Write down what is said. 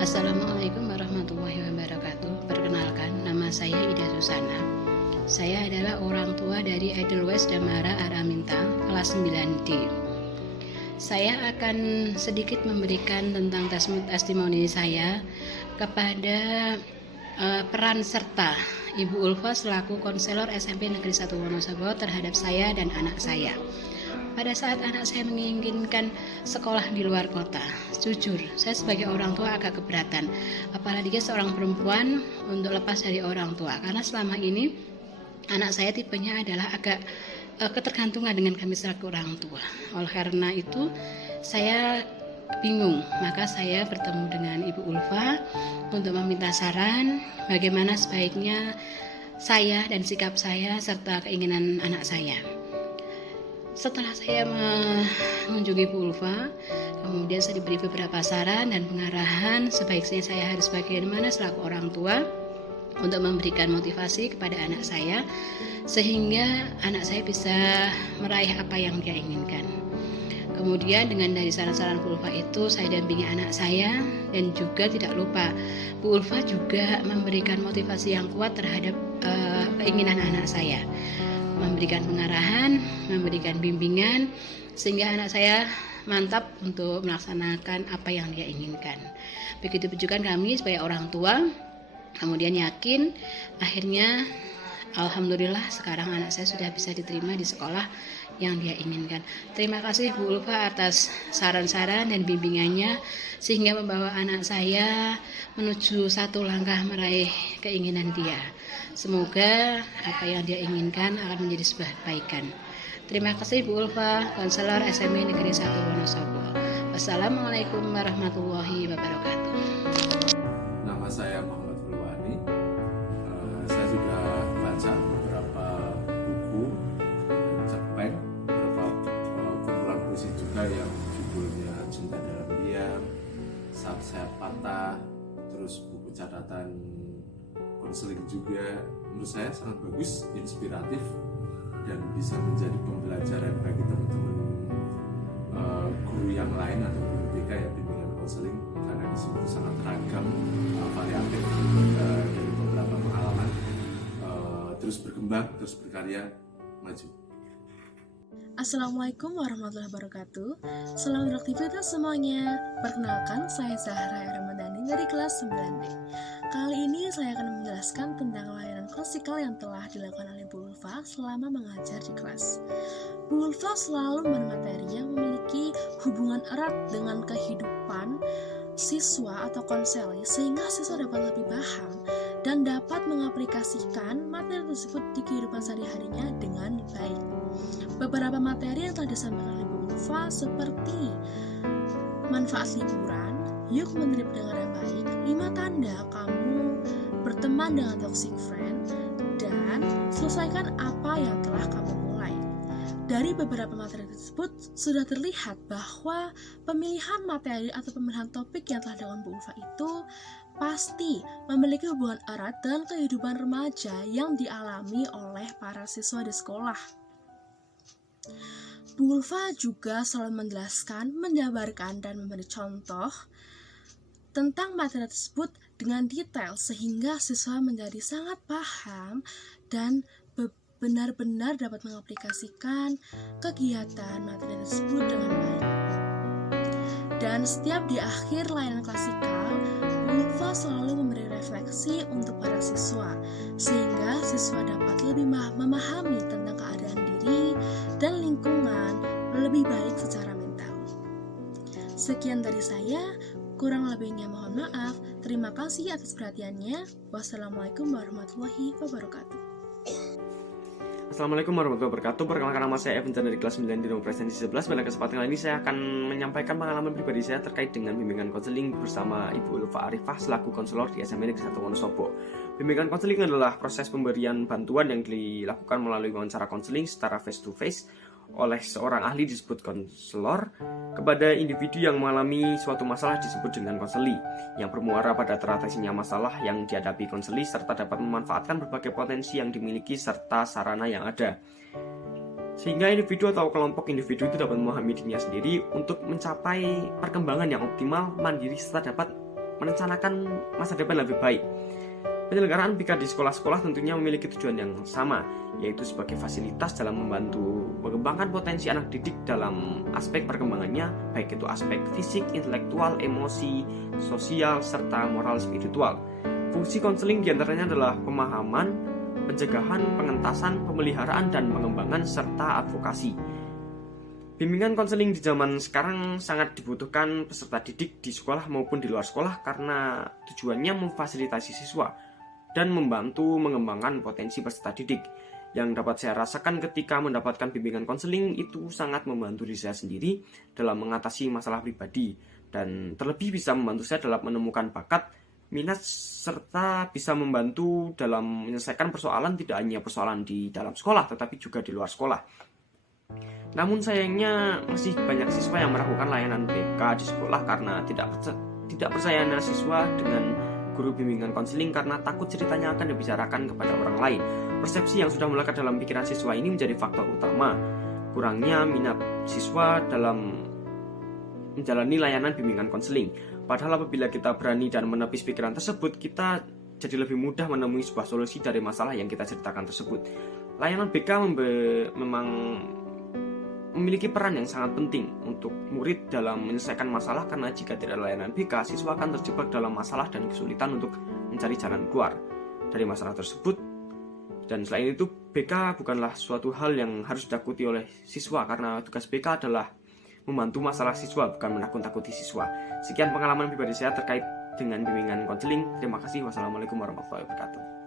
Assalamualaikum warahmatullahi wabarakatuh. Perkenalkan, nama saya Ida Susana. Saya adalah orang tua dari Edelweiss Damara Araminta, kelas 9D. Saya akan sedikit memberikan tentang testimoni saya kepada peran serta Ibu Ulfa selaku konselor SMP Negeri 1 Wonosobo terhadap saya dan anak saya. Pada saat anak saya menginginkan sekolah di luar kota, jujur, saya sebagai orang tua agak keberatan. Apalagi seorang perempuan untuk lepas dari orang tua. Karena selama ini anak saya tipenya adalah agak ketergantungan dengan kami selaku orang tua. Oleh karena itu, saya bingung. Maka saya bertemu dengan Ibu Ulfa untuk meminta saran bagaimana sebaiknya saya dan sikap saya serta keinginan anak saya. Setelah saya mengunjungi Bu Ulfa, kemudian saya diberi beberapa saran dan pengarahan sebaiknya saya harus bagaimana selaku orang tua untuk memberikan motivasi kepada anak saya sehingga anak saya bisa meraih apa yang dia inginkan. Kemudian dengan dari saran-saran Bu Ulfa itu saya dampingi anak saya dan juga tidak lupa Bu Ulfa juga memberikan motivasi yang kuat terhadap keinginan anak saya. Memberikan pengarahan, memberikan bimbingan sehingga anak saya mantap untuk melaksanakan apa yang dia inginkan. Begitu juga kami sebagai orang tua kemudian yakin akhirnya alhamdulillah sekarang anak saya sudah bisa diterima di sekolah yang dia inginkan. Terima kasih Bu Ulfa atas saran-saran dan bimbingannya sehingga membawa anak saya menuju satu langkah meraih keinginan dia. Semoga apa yang dia inginkan akan menjadi sebuah kebaikan. Terima kasih Bu Ulfa, konselor SMP Negeri 1 Wonosobo. Wassalamualaikum warahmatullahi wabarakatuh. Nama saya Muhammad Fulwani. Saya sudah baca beberapa buku, cerpen, beberapa kumpulan puisi juga yang judulnya Cinta Dalam Diam, Saat Saya Patah, terus buku catatan konseling juga. Menurut saya sangat bagus, inspiratif, dan bisa menjadi pembelajaran bagi teman-teman guru yang lain atau guru BK yang bimbingan konseling, karena di situ sangat ragam, variatif dari beberapa pengalaman, terus berkembang, terus berkarya, maju. Assalamualaikum warahmatullahi wabarakatuh. Selamat beraktivitas semuanya. Perkenalkan, saya Zahra Ramadhani dari kelas 9D. Kali ini saya akan menjelaskan tentang layanan klasikal yang telah dilakukan oleh Bu Ulfa selama mengajar di kelas. Bu Ulfa selalu memberi materi yang memiliki hubungan erat dengan kehidupan siswa atau konseli sehingga siswa dapat lebih paham dan dapat mengaplikasikan materi tersebut di kehidupan sehari-harinya dengan baik. Beberapa materi yang telah disampaikan oleh Bu Ulfa seperti manfaat liburan, yuk menjadi pendengar yang baik, 5 tanda kamu berteman dengan toxic friend, dan selesaikan apa yang telah kamu mulai. Dari beberapa materi tersebut sudah terlihat bahwa pemilihan materi atau pemilihan topik yang telah dilakukan Bu Ulfa itu pasti memiliki hubungan erat dengan kehidupan remaja yang dialami oleh para siswa di sekolah. Bu Ulfa juga selalu menjelaskan, menjabarkan, dan memberi contoh tentang materi tersebut dengan detail sehingga siswa menjadi sangat paham dan benar-benar dapat mengaplikasikan kegiatan materi tersebut dengan baik. Dan setiap di akhir layanan klasikal, Bu Ulfa selalu memberi refleksi untuk para siswa sehingga siswa dapat lebih memahami tentang keadaan diri dan lingkungan lebih baik secara mental. Sekian dari saya, kurang lebihnya mohon maaf. Terima kasih atas perhatiannya. Wassalamualaikum warahmatullahi wabarakatuh. Assalamualaikum warahmatullahi wabarakatuh. Perkenalkan, nama saya Evan dari kelas 9 di nomor presensi 11. Pada kesempatan kali ini saya akan menyampaikan pengalaman pribadi saya terkait dengan bimbingan konseling bersama Ibu Ulfa Arifah selaku konselor di SMP Negeri 1 Wonosobo. Bimbingan konseling adalah proses pemberian bantuan yang dilakukan melalui wawancara konseling secara face to face oleh seorang ahli disebut konselor kepada individu yang mengalami suatu masalah disebut dengan konseli, yang bermuara pada teratasinya masalah yang dihadapi konseli serta dapat memanfaatkan berbagai potensi yang dimiliki serta sarana yang ada, sehingga individu atau kelompok individu itu dapat memahami dirinya sendiri untuk mencapai perkembangan yang optimal, mandiri, serta dapat merencanakan masa depan lebih baik. Penyelenggaraan BK di sekolah-sekolah tentunya memiliki tujuan yang sama, yaitu sebagai fasilitas dalam membantu mengembangkan potensi anak didik dalam aspek perkembangannya, baik itu aspek fisik, intelektual, emosi, sosial, serta moral spiritual. Fungsi konseling diantaranya adalah pemahaman, pencegahan, pengentasan, pemeliharaan, dan pengembangan, serta advokasi. Bimbingan konseling di zaman sekarang sangat dibutuhkan peserta didik di sekolah maupun di luar sekolah karena tujuannya memfasilitasi siswa dan membantu mengembangkan potensi peserta didik. Yang dapat saya rasakan ketika mendapatkan bimbingan konseling itu sangat membantu diri saya sendiri dalam mengatasi masalah pribadi, dan terlebih bisa membantu saya dalam menemukan bakat, minat, serta bisa membantu dalam menyelesaikan persoalan tidak hanya persoalan di dalam sekolah tetapi juga di luar sekolah. Namun sayangnya masih banyak siswa yang melakukan layanan BK di sekolah karena tidak percayanya siswa dengan guru bimbingan konseling karena takut ceritanya akan dibicarakan kepada orang lain. Persepsi yang sudah melekat dalam pikiran siswa ini menjadi faktor utama kurangnya minat siswa dalam menjalani layanan bimbingan konseling. Padahal apabila kita berani dan menepis pikiran tersebut, kita jadi lebih mudah menemui sebuah solusi dari masalah yang kita ceritakan tersebut. Layanan BK memang memiliki peran yang sangat penting untuk murid dalam menyelesaikan masalah, karena jika tidak ada layanan BK, siswa akan terjebak dalam masalah dan kesulitan untuk mencari jalan keluar dari masalah tersebut. Dan selain itu, BK bukanlah suatu hal yang harus ditakuti oleh siswa karena tugas BK adalah membantu masalah siswa, bukan menakut-takuti siswa. Sekian pengalaman pribadi saya terkait dengan bimbingan konseling. Terima kasih. Wassalamualaikum warahmatullahi wabarakatuh.